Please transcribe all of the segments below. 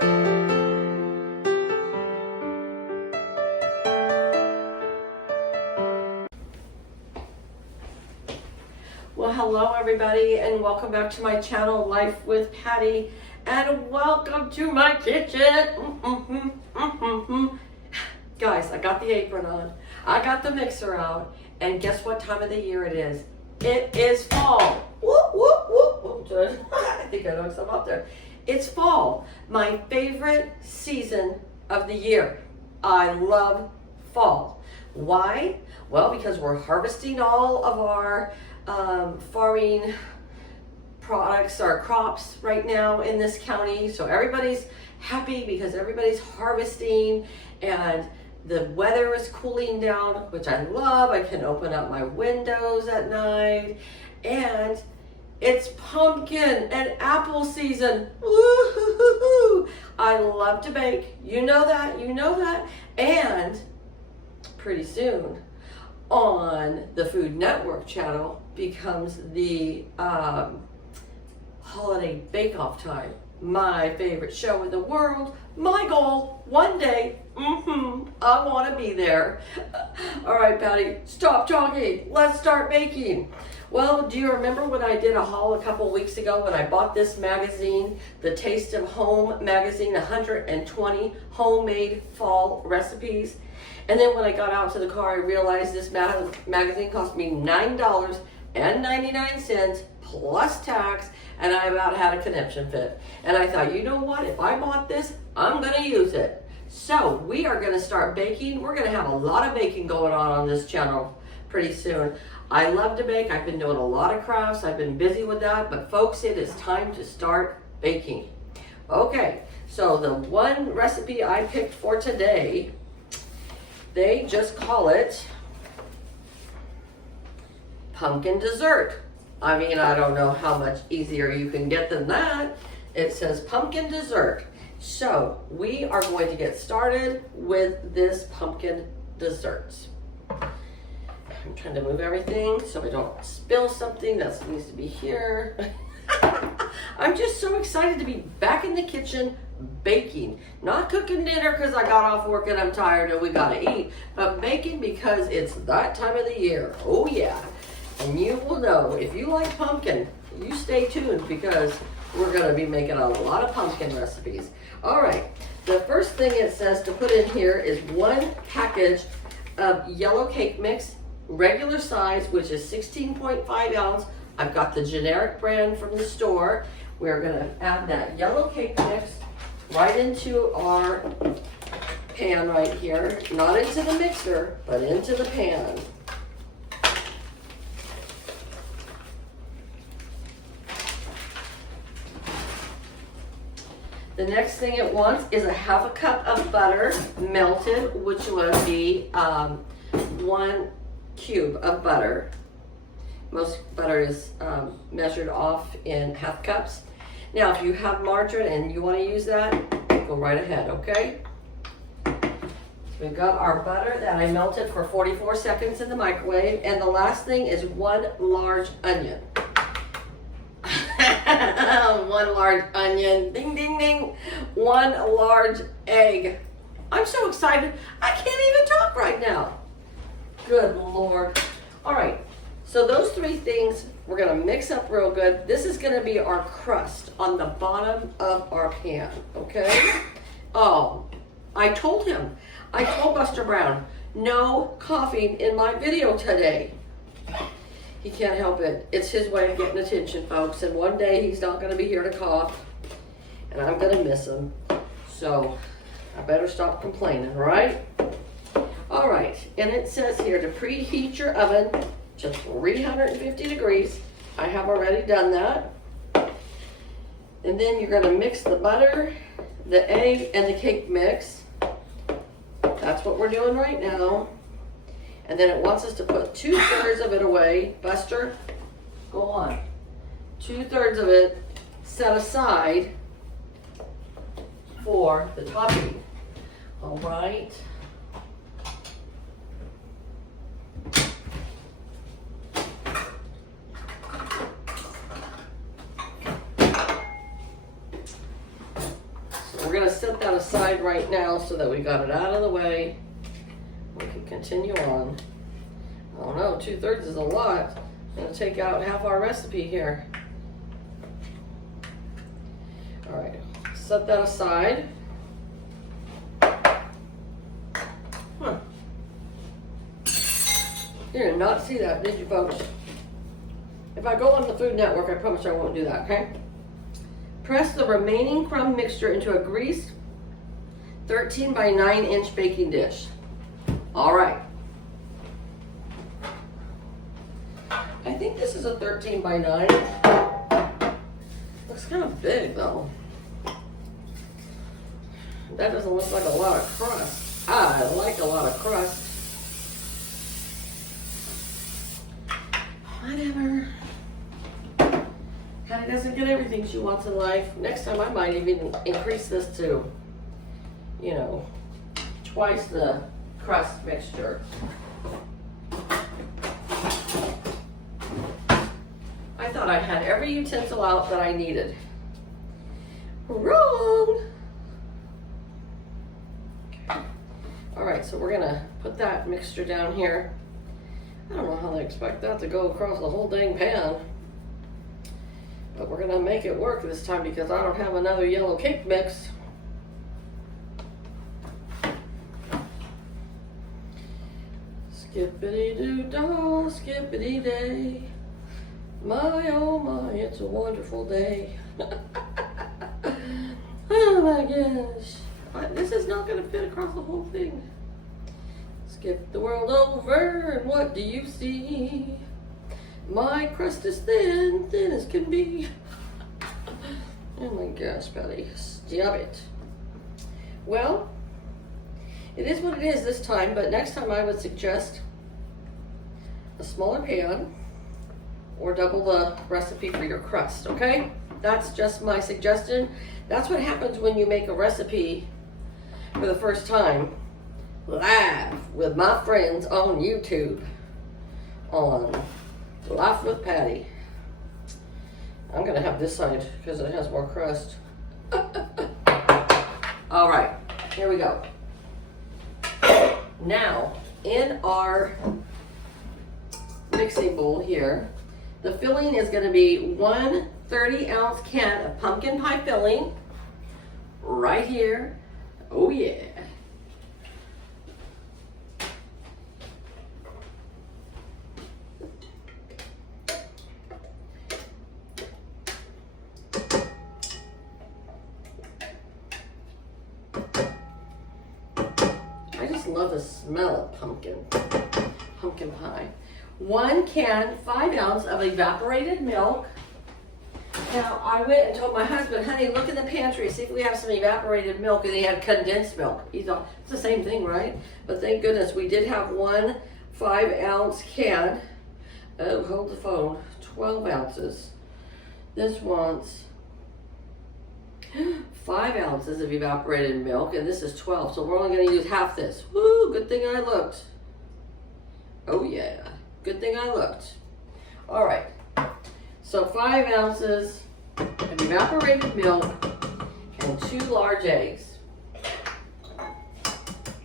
Well, hello everybody, and welcome back to my channel, Life with Patty, and welcome to my kitchen. Guys, I got the apron on, I got the mixer out, and guess what time of the year it is? It is fall. Whoop, whoop, whoop, whoop. I think I know some up there. It's fall, my favorite season of the year. I love fall. Why? Well, because we're harvesting all of our farming products, our crops right now in this county. So everybody's happy because everybody's harvesting and the weather is cooling down, which I love. I can open up my windows at night, and it's pumpkin and apple season. Woo-hoo-hoo-hoo. I love to bake. You know that, you know that. And pretty soon on the Food Network channel becomes the holiday bake-off time. My favorite show in the world. My goal, one day, I want to be there. All right, Patty, stop talking. Let's start baking. Well, do you remember when I did a haul a couple weeks ago when I bought this magazine, the Taste of Home magazine, 120 homemade fall recipes? And then when I got out to the car, I realized this magazine cost me $9.99 plus tax, and I about had a conniption fit. And I thought, you know what? If I bought this, I'm gonna use it. So we are gonna start baking. We're gonna have a lot of baking going on this channel pretty soon. I love to bake. I've been doing a lot of crafts. I've been busy with that, but folks, it is time to start baking. Okay, so the one recipe I picked for today, they just call it pumpkin dessert. I mean, I don't know how much easier you can get than that. It says pumpkin dessert. So we are going to get started with this pumpkin dessert. I'm trying to move everything so I don't spill something that needs to be here. I'm just so excited to be back in the kitchen baking. Not cooking dinner because I got off work and I'm tired and we gotta eat, but baking because it's that time of the year. Oh yeah. And you will know, if you like pumpkin, you stay tuned because we're gonna be making a lot of pumpkin recipes. All right, the first thing it says to put in here is 1 package of yellow cake mix, regular size, which is 16.5 ounce. I've got the generic brand from the store. We're gonna add that yellow cake mix right into our pan right here. Not into the mixer, but into the pan. The next thing it wants is a 1/2 cup of butter melted, which would be 1 cube of butter. Most butter is measured off in 1/2 cups. Now, if you have margarine and you want to use that, go right ahead, okay? So we've got our butter that I melted for 44 seconds in the microwave. And the last thing is 1 large onion. 1 large onion, ding, ding, ding. 1 large egg. I'm so excited, I can't even talk right now. Good Lord. All right, so those 3 things we're gonna mix up real good. This is gonna be our crust on the bottom of our pan, okay? Oh, I told Buster Brown, no coughing in my video today. He can't help it. It's his way of getting attention, folks. And one day he's not going to be here to cough. And I'm going to miss him. So I better stop complaining, right? All right. And it says here to preheat your oven to 350 degrees. I have already done that. And then you're going to mix the butter, the egg, and the cake mix. That's what we're doing right now. And then it wants us to put 2/3 of it away. Buster, go on. 2/3 of it set aside for the topping. All right. So we're going to set that aside right now so that we got it out of the way. We can continue on. Oh no, 2/3 is a lot. I'm going to take out half our recipe here. All right, set that aside. Huh. You did not see that, did you, folks? If I go on the Food Network, I promise I won't do that, okay? Press the remaining crumb mixture into a greased 13 by 9 inch baking dish. All right. I think this is a 13 by 9. Looks kind of big though. That doesn't look like a lot of crust. I like a lot of crust. Whatever. Patty doesn't get everything she wants in life. Next time I might even increase this to, you know, twice the crust mixture. I thought I had every utensil out that I needed. Wrong! Okay. All right, so we're gonna put that mixture down here. I don't know how they expect that to go across the whole dang pan. But we're gonna make it work this time because I don't have another yellow cake mix. Skippity-doo-dah, skippity-day. My, oh my, it's a wonderful day. Oh my gosh. This is not gonna fit across the whole thing. Skip the world over, and what do you see? My crust is thin, thin as can be. Oh my gosh, Patty, stop it. Well, it is what it is this time, but next time I would suggest a smaller pan or double the recipe for your crust, okay? That's just my suggestion. That's what happens when you make a recipe for the first time live with my friends on YouTube on Life with Patty. I'm gonna have this side because it has more crust. All right, here we go. Now, in our mixing bowl here, the filling is gonna be 1 30-ounce can of pumpkin pie filling right here. Oh yeah. Love the smell of pumpkin pie. 1 can, 5 ounce of evaporated milk. Now I went and told my husband, honey, look in the pantry, see if we have some evaporated milk, and he had condensed milk. He thought it's the same thing, right? But thank goodness we did have 1 5-ounce can. Oh, hold the phone. 12 ounces. This wants 5 ounces of evaporated milk, and this is 12, so we're only going to use half this. Woo, good thing I looked. Oh yeah, good thing I looked. All right, so 5 ounces of evaporated milk and 2 large eggs.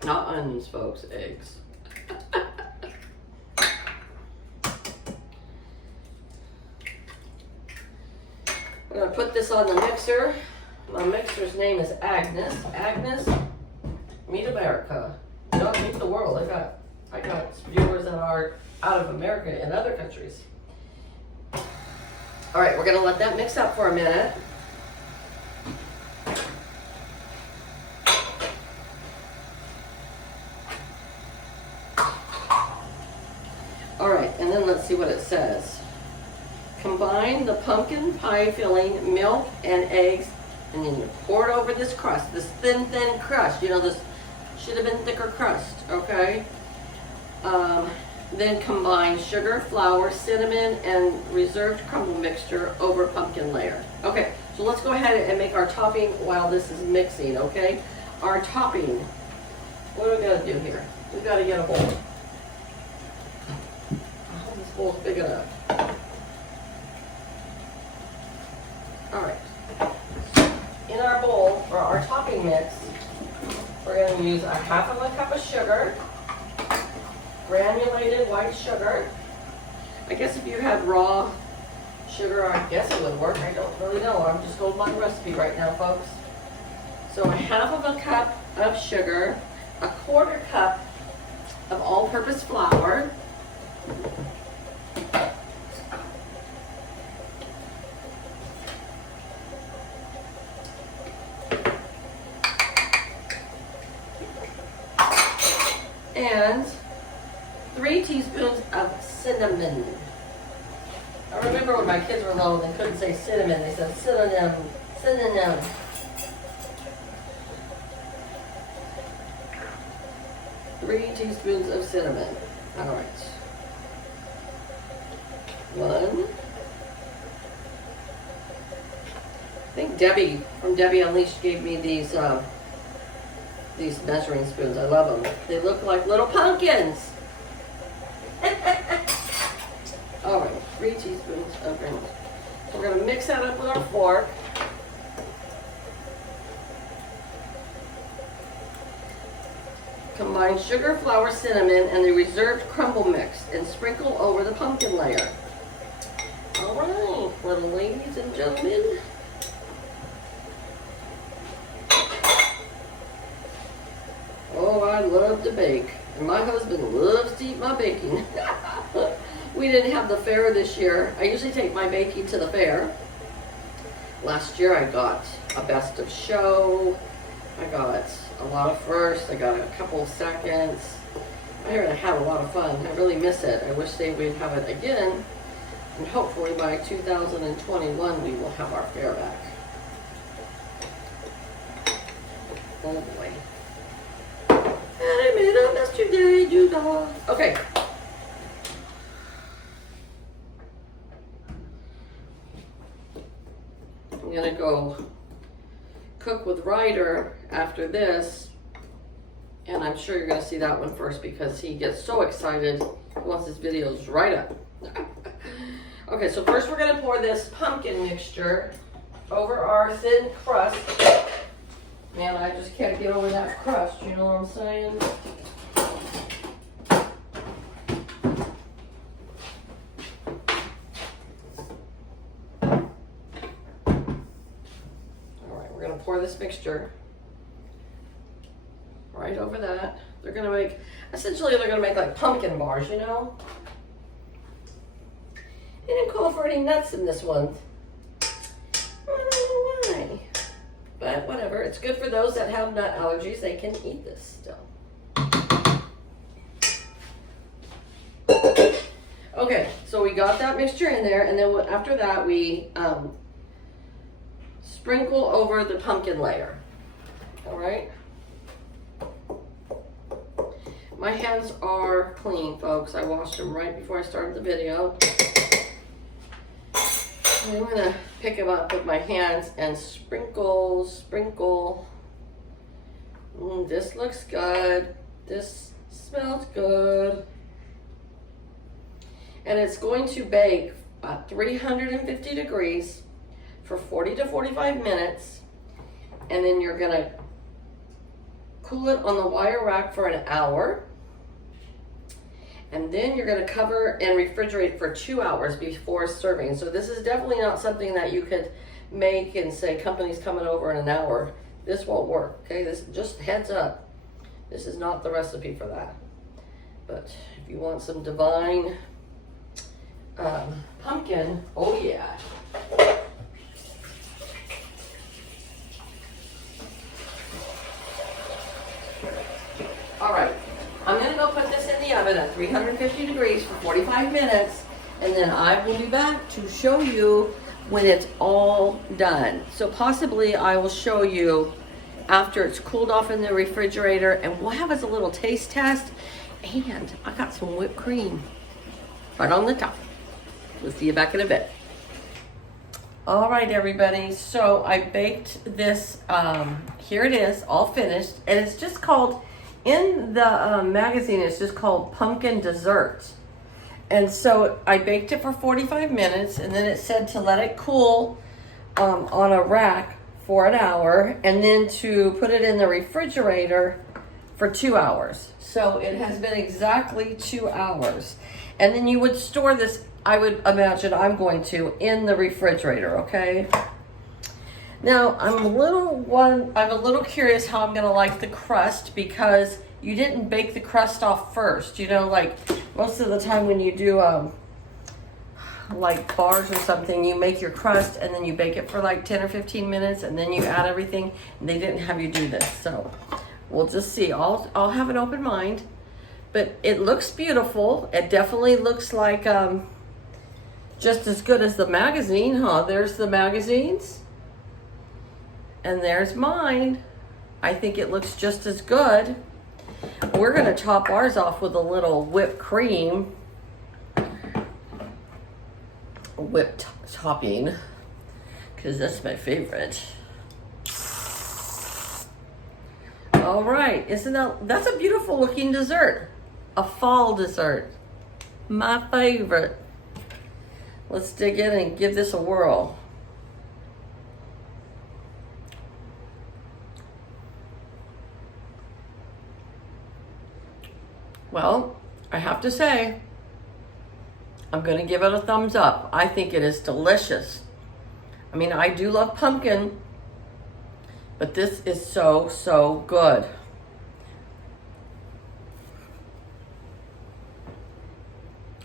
Not onions, folks, eggs. I'm going to put this on the mixer. My mixer's name is Agnes. Agnes, meet America. Don't meet the world. I got viewers that are out of America in other countries. All right, we're gonna let that mix up for a minute. All right, and then let's see what it says. Combine the pumpkin pie filling, milk, and eggs, and then you pour it over this crust, this thin crust. You know, this should have been thicker crust, okay? Then combine sugar, flour, cinnamon, and reserved crumble mixture over pumpkin layer. Okay, so let's go ahead and make our topping while this is mixing, okay? Our topping, what do we gotta do here? We gotta get a bowl. I hope this bowl's big enough. All right. In our bowl, or our topping mix, we're going to use a half of a cup of sugar, granulated white sugar. I guess if you had raw sugar, I guess it would work. I don't really know. I'm just going by the recipe right now, folks. So a half of a cup of sugar, a quarter cup of all-purpose flour, and 3 teaspoons of cinnamon. I remember when my kids were little, they couldn't say cinnamon, they said synonym, synonym. Three teaspoons of cinnamon. All right. 1. I think Debbie from Debbie Unleashed gave me these measuring spoons. I love them. They look like little pumpkins. All right, 3 teaspoons of granule. So we're going to mix that up with our fork. Combine sugar, flour, cinnamon, and the reserved crumble mix and sprinkle over the pumpkin layer. All right, little ladies and gentlemen. Oh, I love to bake. And my husband loves to eat my baking. We didn't have the fair this year. I usually take my baking to the fair. Last year I got a best of show. I got a lot of firsts. I got a couple of seconds. I had a lot of fun. I really miss it. I wish they would have it again. And hopefully by 2021 we will have our fair back. Oh boy. And I made a mess today, doo-dah. Okay. I'm gonna go cook with Ryder after this, and I'm sure you're gonna see that one first because he gets so excited. He wants his videos right up. Okay, so first we're gonna pour this pumpkin mixture over our thin crust. Man, I just can't get over that crust, you know what I'm saying? Pour this mixture right over that. They're gonna make, essentially they're gonna make like pumpkin bars, you know? They didn't call for any nuts in this one. I don't know why. But whatever, it's good for those that have nut allergies. They can eat this still. Okay, so we got that mixture in there, and then after that we sprinkle over the pumpkin layer. All right. My hands are clean, folks. I washed them right before I started the video. And I'm gonna pick them up with my hands and sprinkle, sprinkle. This looks good. This smells good. And it's going to bake at 350 degrees for 40 to 45 minutes, and then you're gonna cool it on the wire rack for an hour, and then you're gonna cover and refrigerate for 2 hours before serving. So this is definitely not something that you could make and say company's coming over in an hour. This won't work, okay? This, just heads up, this is not the recipe for that. But if you want some divine pumpkin, oh yeah. All right, I'm gonna go put this in the oven at 350 degrees for 45 minutes, and then I will be back to show you when it's all done. So possibly I will show you after it's cooled off in the refrigerator, and we'll have as a little taste test, and I got some whipped cream right on the top. We'll see you back in a bit. All right, everybody, so I baked this, here it is, all finished, and it's just called, in the magazine, it's just called pumpkin dessert. And so I baked it for 45 minutes, and then it said to let it cool on a rack for an hour and then to put it in the refrigerator for 2 hours. So it has been exactly 2 hours. And then you would store this, I would imagine I'm going to, in the refrigerator, okay? Now, I'm a little curious how I'm gonna like the crust, because you didn't bake the crust off first. You know, like most of the time when you do like bars or something, you make your crust and then you bake it for like 10 or 15 minutes and then you add everything, and they didn't have you do this. So we'll just see. I'll have an open mind, but it looks beautiful. It definitely looks like just as good as the magazine, huh? There's the magazines and there's mine. I think it looks just as good. We're gonna top ours off with a little whipped cream, whipped topping, because that's my favorite. All right, that's a beautiful looking dessert, a fall dessert, my favorite. Let's dig in and give this a whirl. Well, I have to say, I'm going to give it a thumbs up. I think it is delicious. I mean, I do love pumpkin, but this is so, so good.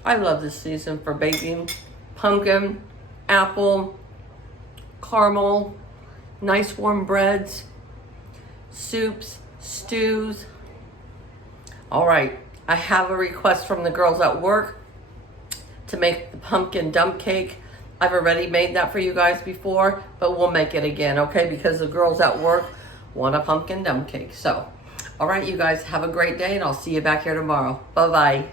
I love this season for baking. Pumpkin, apple, caramel, nice warm breads, soups, stews. All right, I have a request from the girls at work to make the pumpkin dump cake. I've already made that for you guys before, but we'll make it again, okay? Because the girls at work want a pumpkin dump cake. So, all right, you guys have a great day, and I'll see you back here tomorrow. Bye-bye.